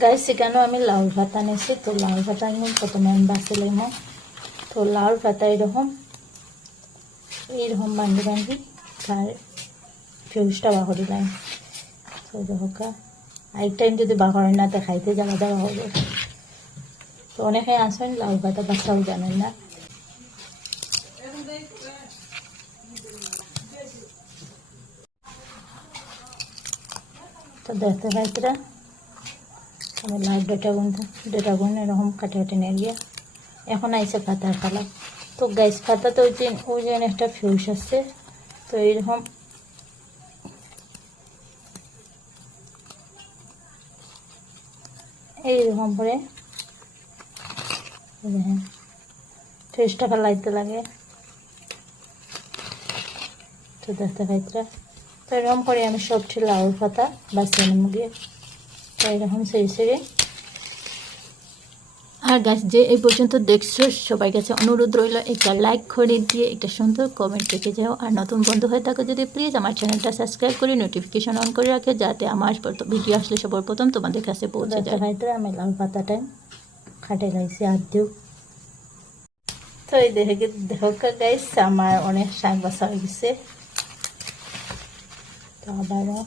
Guys এখানে আমি লাউর পাতা নিয়েছি। তো লাউর পাতা প্রথমে আমি বাছি লাইম। তো লাউর পাতা এইরকম বান্ধি বান্ধি তার ফিউজটা বাহরি লাইম। তো দেখা আরেক টাইম যদি বাহরেন না তো খাইতে যাওয়া দেওয়া হবে। তো অনেকে আসেন লাউর পাতা বাসাও জানেন না। তো দেখতে পাইতরা আমি লাউ ডেটা গুণ এরকম কাটে কাটে নিয়ে গিয়ে এখন আইসে পাতার পালা। তো গাইস পাতাতে ওই যে একটা ফিউজ আছে। তো এইরকম করে ফিউজটা ফেলাইতে লাগে। তো দেখতে পাইতরা তো এরকম করে আমি সবটি লাউর পাতা বাঁচিয়ে নেব গিয়ে। তো এরকম সেরে আর গাছ যে এই পর্যন্ত দেখছো সবাই কাছে অনুরোধ রইল একটা লাইক করে দিয়ে একটা সুন্দর কমেন্ট রেখে যাও। আর নতুন বন্ধু হয়ে থাকো যদি প্লিজ আমার চ্যানেলটা সাবস্ক্রাইব করে নোটিফিকেশন অন করে রাখে, যাতে আমার ভিডিও আসলে সবার প্রথম তোমাদের কাছে পৌঁছে যায়। আমি লাল পাতাটা খাটে গাইছি আর দিও। তো এই দেখো গাইস আমার অনেক শাক বাছা হয়ে গেছে। তো আবারও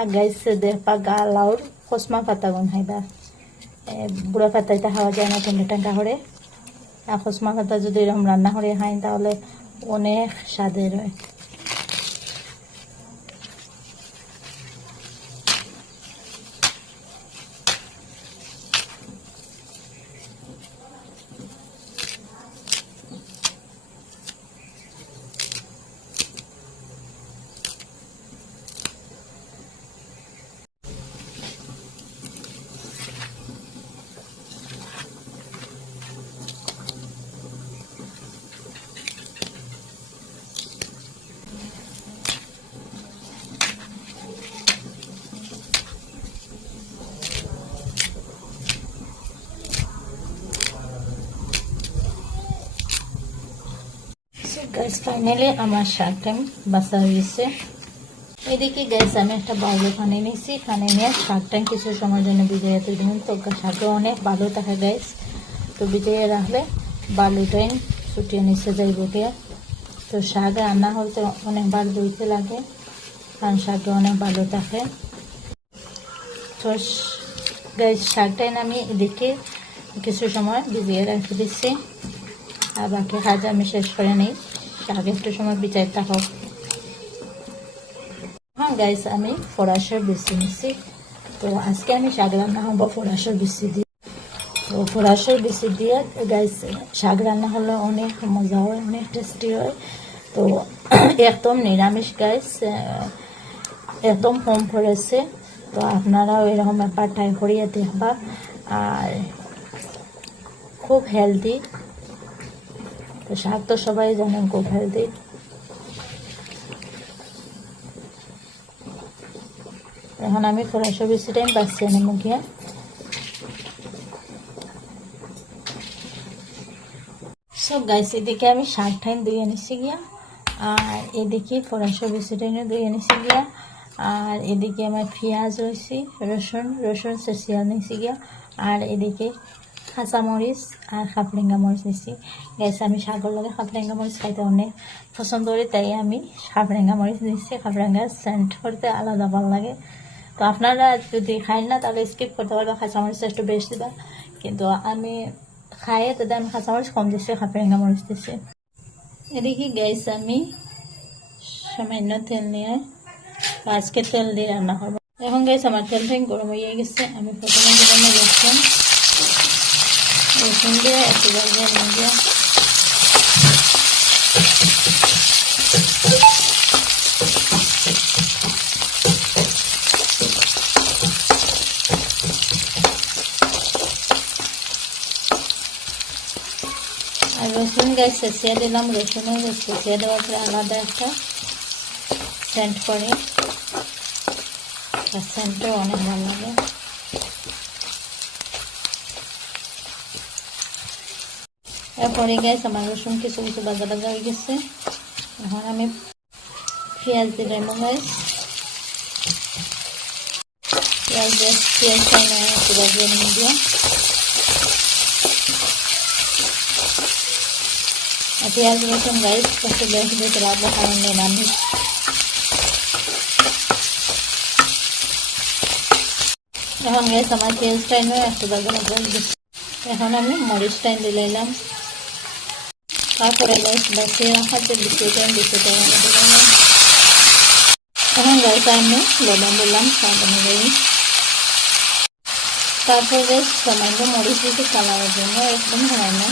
আর গাইস দেখবা গা লাউর কসমা পাতা গুন খাইবা। বুড়া পাতাইতে খাওয়া যায় না ঠান্ডা ঠান্ডা করে। আর কসমা পাতা যদি এরকম রান্না করে খাই তাহলে অনেক স্বাদের হয়। গাইস ফাইনালি আমার শাকটা বাছা হয়ে গেছে। এদিকে গাইস আমি একটা বাউলে পানি নিয়েছি। পানি নিয়ে শাকটা কিছু সময়ের জন্য ভিজিয়ে রেখে দিন। তো শাকটা অনেক ভালো থাকে গাইস। তো ভিজিয়ে রাখলে বালুটাই ছুটিয়ে নিচে যাইব গিয়ে। তো শাক রান্না হতে অনেকবার ধুইতে লাগে, কারণ শাকটা অনেক ভালো থাকে। তো গাইস শাকটাই আমি এদিকে কিছু সময় ভিজিয়ে রেখে দিচ্ছি। আর বাকি কাজ আমি শেষ করে নিই। শাক একটু সময় বিচাইতে হোক। হ্যাঁ গাইস আমি ফরাসের বিচি নিচ্ছি। তো আজকে আমি শাক রান্না হবো ফরাসের বিচি দিয়ে। তো ফরাসের বিচি দিয়ে গাইস শাক রান্না হলে অনেক মজা হয়, অনেক টেস্টি হয়। তো একদম নিরামিষ গাইস, একদম কম করেছে। তো আপনারাও এরকম একবার ট্রাই করিয়ে দেখবা। আর খুব হেলদি। তো শাক তো সবাই জানেন খুব হেলদি। এখন আমি ফরাসের বিচিটাই বাঁচিয়ে নেব গিয়ে। সব গাইস এদিকে আমি শাকটাই ধুয়ে নিচ্ছি গিয়া। আর এদিকে ফরাসের বিচিটাই ধুয়ে নিচ্ছি গিয়া। আর এদিকে আমার পেঁয়াজ রয়েছে, রসুন চেঁচিয়ে নিচ্ছি গিয়া। আর এদিকে কাঁচামরিচ আর খাপরেঙ্গা মরিচ নিচ্ছি। গাইস আমি শাকের লগে খাপরেঙ্গা মরিচ খাইতে অনেক পছন্দ করি, তাই আমি খাপরেঙ্গা মরিচ নিচ্ছি। খাপরেঙ্গা সেন্ট করতে আলাদা ভালো লাগে। তো আপনারা যদি খাই না তাহলে স্কিপ করতে পারবা, কাঁচামরিচটা একটু বেশি দিবা। কিন্তু আমি খাইয়ে তাদের আমি কাঁচামরিচ কম দিচ্ছি, খাপরেঙ্গা মরিচ দিচ্ছি। এদিকে গাইস আমি সামান্য তেল নিয়ে আজকে তেল দিয়ে রান্না করবো। এখন গাইস আমার তেলটা গরম হয়ে গেছে। আমি প্রথমে দিলাম রসুন দিয়ে একটু ভাজিয়ে নিয়ে আর রসুন গাইস গাইস চেঁচিয়ে দিলাম, রসুনও চেঁচিয়ে দেওয়ার পরে আলাদা একটা সেন্ট করে, আর সেন্টও অনেক ভালো লাগে। এরপরে গাইস আমার রসুন কিছু কিছু ভাজা ভাজা হয়ে গেছে। এখন আমি পেঁয়াজ দিলাম গাইস, পেঁয়াজটা আমি একটু ভাজিয়ে নিয়ে দিয়ে, পেঁয়াজ রসুন গাইস একটু বেশি বেশি লাগবে, কারণ নিরামিষ। এখন গাইস আমার পেঁয়াজটা নিয়ে একটু ভাজা ভাজা হয়ে গেছে। এখন আমি মরিচটা দিলাম, তারপরে গাইস বাসিয়ে রাখা যে বিচিটা আমি দিলাম। এখন গাইস আমি লবণ দিলাম স্বাদ অনুযায়ী। তারপর গাইস সামান্য মরিচ দিতে কালারের জন্য, একদম হয় না।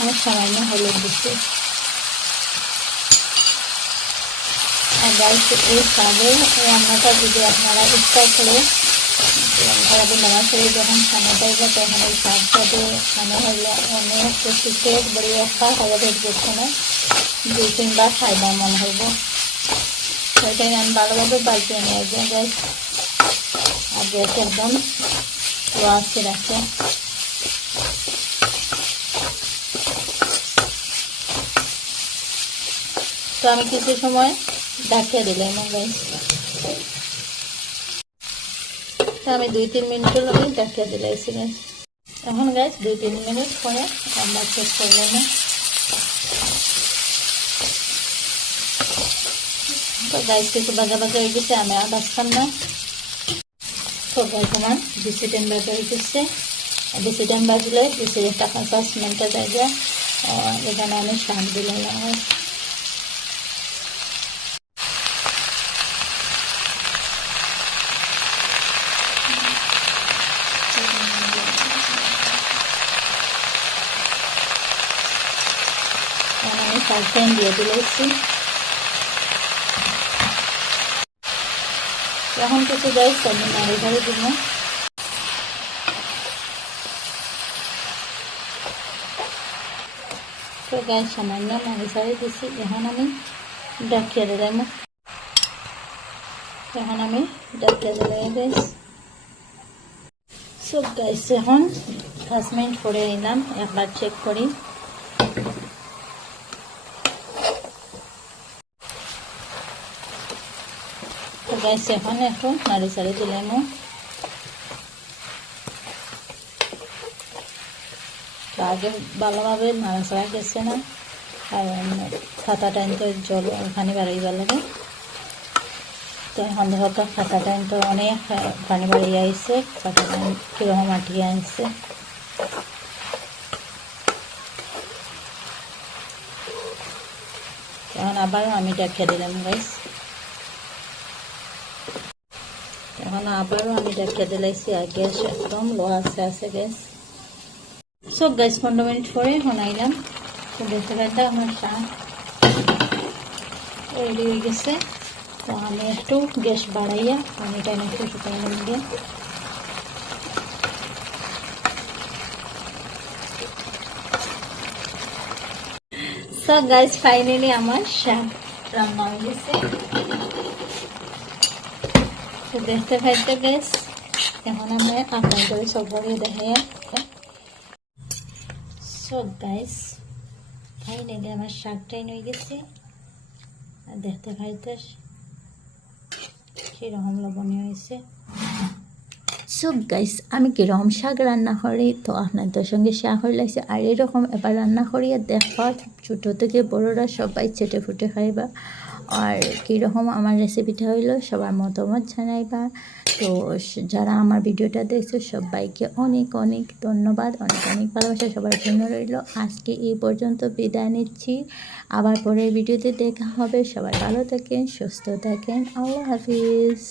আমি সামান্য হলুদ দিচ্ছি। আর গাইস এই স্বাদের রান্নাটা যদি আপনারা ইচ্ছা করে সারাদিন নামাজ পড়ে যখন খানা পাইবে, তখন এই শাকটাতে খানা হলে অনেক বেশি পেট ভরিয়ে খাওয়া পেট করছে না, 2-3 বার খাইবার মন হইব। সেটাই আমি ভালোভাবে বাজিয়ে নিয়ে যাই গাইস, আর গ্যাস একদম ওয়াশে রাখে। তো আমি কিছু সময় ঢাকিয়ে দিলাম গাইস, আমি 2-3 মিনিটের আমি ঢাকিয়ে দিলাইছি গাইস। এখন গাইস 2-3 মিনিট পরে আমরা চেক করলাম। তো গাইস কিছু ভাজা ভাজা হয়ে গেছে, আমি আর বাঁচতাম না। তো গাইস আমার বেশি টাইম ভাজা হয়ে গেছে, বেশি টাইম ভাজলে বেশি একটা 5 মিনিটের জায়গা এখানে আমি শাক দিলাম। আমি শাকটা দিয়ে দিয়েছি। এখন কিছু গাইস আমি নাড়ি ধারে দিব। তো গাইস সামান্য নাড়ি ধারে দিচ্ছি। এখন আমি ঢাকিয়ে দিলাম। গাইস। সব গাইস এখন 5 মিনিট পরে নিলাম, একবার চেক করি। তো গাইস এখন একটু নাড়ি চাড়ি দিলাম। তো আগে ভালোভাবে নাড়াচাড়া গেছে না, কারণ খাতা টাইম তো জল পানি বাড়াইবার লাগে। তো এখন দেখো খাতা টাইম তো অনেক পানি বাড়িয়ে আইছে, খাতা টাইম কীরকম আটিয়ে আনছে। এখন আবারও আমি ঢাকিয়ে দিলাম গাইস। এখন আবারও আমি ঢাকিয়ে দিলাইছি, আর গ্যাস একদম লো আছে গ্যাস। সব গাইস 15 মিনিট পরে বানাইলাম। তো দেখতে পাইতে আমার শাক রেডি হয়ে গেছে। তো আমি একটু গ্যাস বাড়াইয়া পানিটা একটু শুকাইলাম দিয়ে। সো গাইস ফাইনালি আমার শাক রান্না হয়ে গেছে। তো দেখতে পাইতে গাইস এখন আমি আপনাদের সবাই দেখাই। সো গাইস ফাইনালি আমার শাকটাই হয়ে গেছে, আর দেখতে পাইতে কিরকম লবণীয় হয়েছে। সো গাইস আমি কীরকম শাক রান্না করি তো আপনাদের সঙ্গে শেয়ার করে লাগছে। আর এরকম এবার রান্না করিয়া দেখবা, ছোটো থেকে বড়োরা সবাই চেটে ফুটে খাইবা। আর কীরকম আমার রেসিপিটা হইলো সবার মতামত জানাইবা। তো যারা আমার ভিডিওটা দেখছো সবাইকে অনেক অনেক ধন্যবাদ, অনেক অনেক ভালোবাসা সবার জন্য রইল। আজকে এই পর্যন্ত বিদায় নিচ্ছি, আবার পরের ভিডিওতে দেখা হবে। সবাই ভালো থাকেন, সুস্থ থাকেন, আল্লাহ হাফিজ।